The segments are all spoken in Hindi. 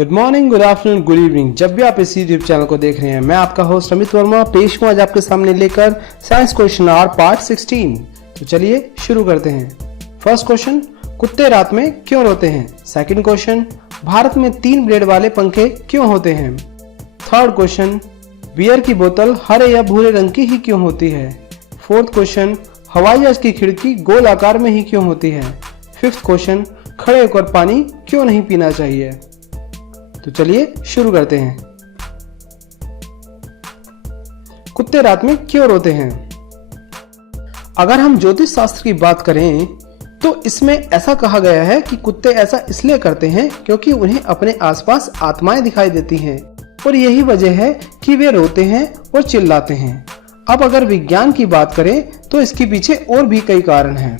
Good morning, good afternoon, good evening. जब भी आप इस यूट्यूब चैनल को देख रहे हैं, मैं आपका होस्ट अमित वर्मा पेश हूँ आज आपके सामने लेकर साइंस क्वेश्चन आवर पार्ट 16। तो चलिए शुरू करते हैं। फर्स्ट क्वेश्चन, कुत्ते रात में क्यों रोते हैं। सेकंड क्वेश्चन, भारत में 3 ब्लेड वाले पंखे क्यों होते हैं। थर्ड क्वेश्चन, बियर की बोतल हरे या भूरे रंग की ही क्यों होती है। फोर्थ क्वेश्चन, हवाई जहाज की खिड़की गोल आकार में ही क्यों होती है। फिफ्थ क्वेश्चन, खड़े होकर पानी क्यों नहीं पीना चाहिए। तो चलिए शुरू करते हैं। कुत्ते रात में क्यों रोते हैं। अगर हम ज्योतिष शास्त्र की बात करें तो इसमें ऐसा कहा गया है कि कुत्ते ऐसा इसलिए करते हैं क्योंकि उन्हें अपने आसपास आत्माएं दिखाई देती हैं और यही वजह है कि वे रोते हैं और चिल्लाते हैं। अब अगर विज्ञान की बात करें तो इसके पीछे और भी कई कारण हैं।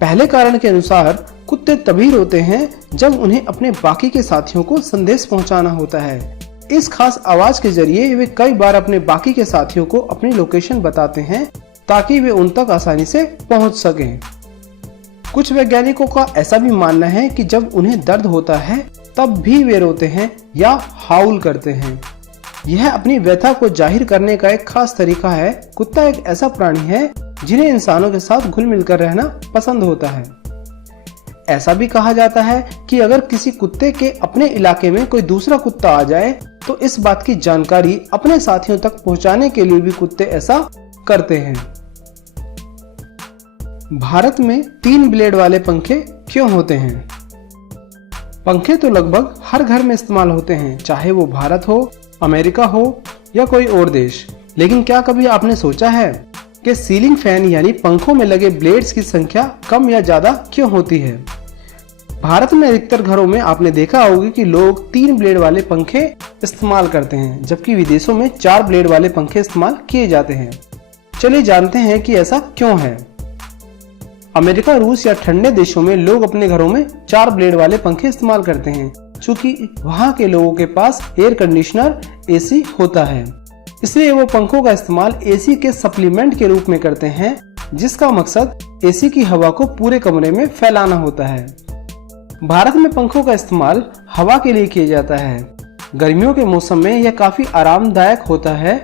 पहले कारण के अनुसार कुत्ते तभी रोते हैं जब उन्हें अपने बाकी के साथियों को संदेश पहुंचाना होता है। इस खास आवाज के जरिए वे कई बार अपने बाकी के साथियों को अपनी लोकेशन बताते हैं ताकि वे उन तक आसानी से पहुंच सकें। कुछ वैज्ञानिकों का ऐसा भी मानना है कि जब उन्हें दर्द होता है तब भी वे रोते हैं या हाउल करते हैं। यह अपनी व्यथा को जाहिर करने का एक खास तरीका है। कुत्ता एक ऐसा प्राणी है जिन्हें इंसानों के साथ घुल मिलकर रहना पसंद होता है। ऐसा भी कहा जाता है कि अगर किसी कुत्ते के अपने इलाके में कोई दूसरा कुत्ता आ जाए तो इस बात की जानकारी अपने साथियों तक पहुंचाने के लिए भी कुत्ते ऐसा करते हैं। भारत में 3 ब्लेड वाले पंखे क्यों होते हैं। पंखे तो लगभग हर घर में इस्तेमाल होते हैं, चाहे वो भारत हो, अमेरिका हो या कोई और देश। लेकिन क्या कभी आपने सोचा है कि सीलिंग फैन यानी पंखों में लगे ब्लेड्स की संख्या कम या ज्यादा क्यों होती है। भारत में अधिकतर घरों में आपने देखा होगा कि लोग 3 ब्लेड वाले पंखे इस्तेमाल करते हैं, जबकि विदेशों में 4 ब्लेड वाले पंखे इस्तेमाल किए जाते हैं। चलिए जानते हैं कि ऐसा क्यों है। अमेरिका, रूस या ठंडे देशों में लोग अपने घरों में 4 ब्लेड वाले पंखे इस्तेमाल करते हैं, चूंकि वहां के लोगों के पास एयर कंडीशनर एसी होता है, इसलिए वो पंखों का इस्तेमाल एसी के सप्लीमेंट के रूप में करते हैं, जिसका मकसद एसी की हवा को पूरे कमरे में फैलाना होता है। भारत में पंखों का इस्तेमाल हवा के लिए किया जाता है। गर्मियों के मौसम में यह काफी आरामदायक होता है।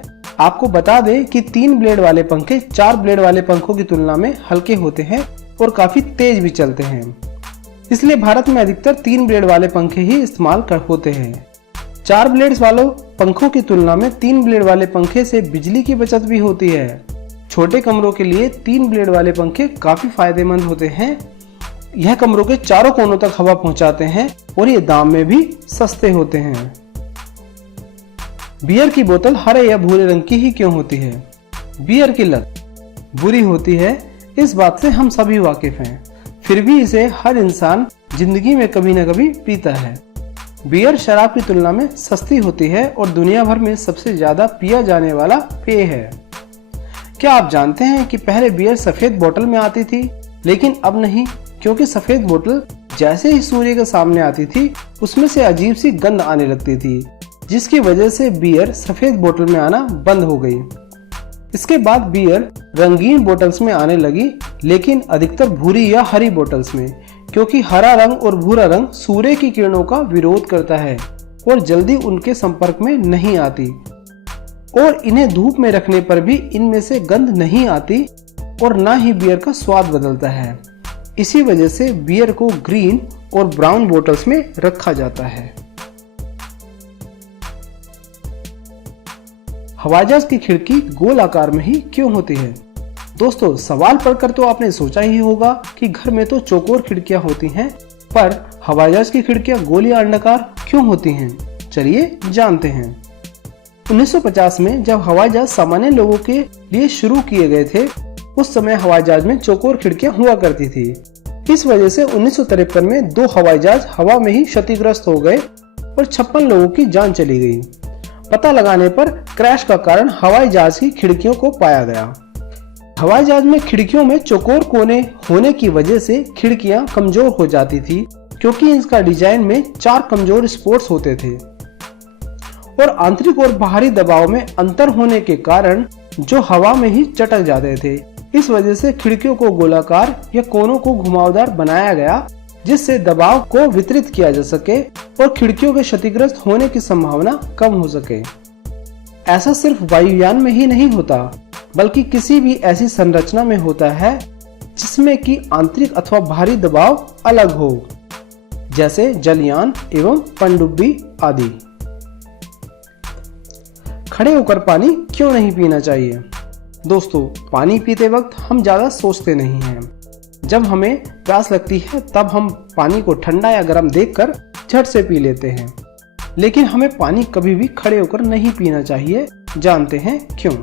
आपको बता दें कि 3 ब्लेड वाले पंखे 4 ब्लेड वाले पंखों की तुलना में हल्के होते हैं और काफी तेज भी चलते हैं, इसलिए भारत में अधिकतर 3 ब्लेड वाले पंखे ही इस्तेमाल होते हैं। 4 ब्लेड्स वालों पंखों की तुलना में 3 ब्लेड वाले पंखे से बिजली की बचत भी होती है। छोटे कमरों के लिए 3 ब्लेड वाले पंखे काफी फायदेमंद होते हैं। यह कमरों के चारों कोनों तक हवा पहुंचाते हैं और ये दाम में भी सस्ते होते हैं। बियर की बोतल हरे या भूरे रंग की ही क्यों होती है। बियर की लत बुरी होती है, इस बात से हम सभी वाकिफ हैं, फिर भी इसे हर इंसान जिंदगी में कभी न कभी पीता है। बियर शराब की तुलना में सस्ती होती है और दुनिया भर में सबसे ज्यादा पिया जाने वाला पेय है। क्या आप जानते हैं कि पहले बियर सफेद बोतल में आती थी, लेकिन अब नहीं, क्योंकि सफेद बोतल जैसे ही सूर्य के सामने आती थी उसमें से अजीब सी गंध आने लगती थी, जिसकी वजह से बियर सफेद बोतल में आना बंद हो गई। इसके बाद बियर रंगीन बोतल्स में आने लगी, लेकिन अधिकतर भूरी या हरी बोतल्स में, क्योंकि हरा रंग और भूरा रंग सूर्य की किरणों का विरोध करता है और जल्दी उनके संपर्क में नहीं आती, और इन्हें धूप में रखने पर भी इनमें से गंध नहीं आती और ना ही बियर का स्वाद बदलता है। इसी वजह से बियर को ग्रीन और ब्राउन बोतल्स में रखा जाता है। हवाई जहाज की खिड़की गोल आकार में ही क्यों होती है। दोस्तों, सवाल पढ़कर तो आपने सोचा ही होगा कि घर में तो चौकोर खिड़कियां होती हैं, पर हवाई जहाज की खिड़कियां गोल या अंडाकार क्यों होती हैं। चलिए जानते हैं। 1950 में जब हवाई जहाज सामान्य लोगों के लिए शुरू किए गए थे, उस समय हवाई जहाज में चौकोर खिड़कियां हुआ करती थी। इस वजह से 1953 में 2 हवाई जहाज हवा में ही क्षतिग्रस्त हो गए और 56 लोगों की जान चली गई। पता लगाने पर क्रैश का कारण हवाई जहाज की खिड़कियों को पाया गया। हवाई जहाज में खिड़कियों में चौकोर कोने होने की वजह से खिड़कियां कमजोर हो जाती थी, क्योंकि इसका डिजाइन में 4 कमजोर स्पोर्ट्स होते थे और आंतरिक और बाहरी दबाव में अंतर होने के कारण जो हवा में ही चटक जाते थे। इस वजह से खिड़कियों को गोलाकार या कोनों को घुमावदार बनाया गया, जिससे दबाव को वितरित किया जा सके और खिड़कियों के क्षतिग्रस्त होने की संभावना कम हो सके। ऐसा सिर्फ वायुयान में ही नहीं होता, बल्कि किसी भी ऐसी संरचना में होता है जिसमें कि आंतरिक अथवा बाहरी दबाव अलग हो, जैसे जलयान एवं पनडुब्बी आदि। खड़े होकर पानी क्यों नहीं पीना चाहिए? दोस्तों, पानी पीते वक्त हम ज्यादा सोचते नहीं हैं। जब हमें प्यास लगती है तब हम पानी को ठंडा या गर्म देखकर झट से पी लेते हैं, लेकिन हमें पानी कभी भी खड़े होकर नहीं पीना चाहिए। जानते हैं क्यों?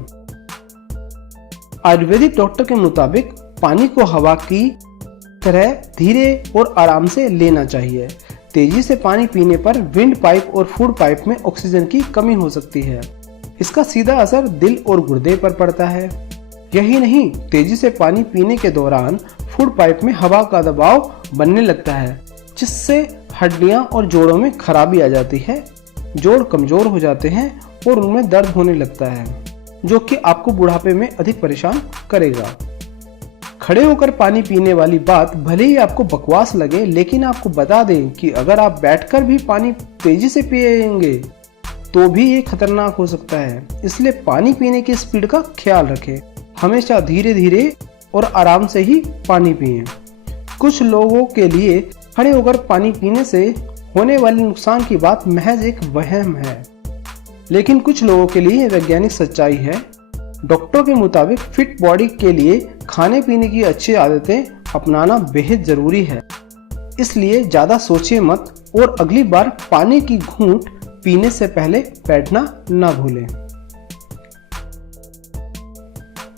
आयुर्वेदिक डॉक्टर के मुताबिक पानी को हवा की तरह धीरे और आराम से लेना चाहिए। तेजी से पानी पीने पर विंड पाइप और फूड पाइप में ऑक्सीजन की कमी हो सकती है। इसका सीधा असर दिल और गुर्दे पर पड़ता है। यही नहीं, तेजी से पानी पीने के दौरान फूड पाइप में हवा का दबाव बनने लगता है, जिससे हड्डियां और जोड़ों में खराबी आ जाती है। जोड़ कमजोर हो जाते हैं और उनमें दर्द होने लगता है, जो कि आपको बुढ़ापे में अधिक परेशान करेगा। खड़े होकर पानी पीने वाली बात भले ही आपको बकवास लगे, लेकिन आपको बता दें कि अगर आप बैठकर भी पानी तेजी से पिएंगे तो भी ये खतरनाक हो सकता है। इसलिए पानी पीने की स्पीड का ख्याल रखें। हमेशा धीरे धीरे और आराम से ही पानी पिएं। कुछ लोगों के लिए खड़े होकर पानी पीने से होने वाले नुकसान की बात महज एक वहम है, लेकिन कुछ लोगों के लिए वैज्ञानिक सच्चाई है। डॉक्टरों के मुताबिक फिट बॉडी के लिए खाने पीने की अच्छी आदतें अपनाना बेहद जरूरी है। इसलिए ज्यादा सोचिए मत और अगली बार पानी की घूंट पीने से पहले बैठना ना भूलें।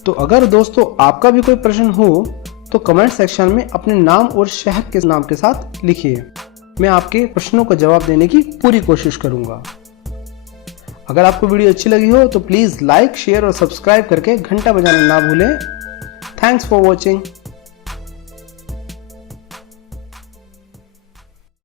तो अगर दोस्तों आपका भी कोई प्रश्न हो तो कमेंट सेक्शन में अपने नाम और शहर के नाम के साथ लिखिए। मैं आपके प्रश्नों का जवाब देने की पूरी कोशिश करूंगा। अगर आपको वीडियो अच्छी लगी हो तो प्लीज लाइक, शेयर और सब्सक्राइब करके घंटा बजाना ना भूलें। Thanks for watching.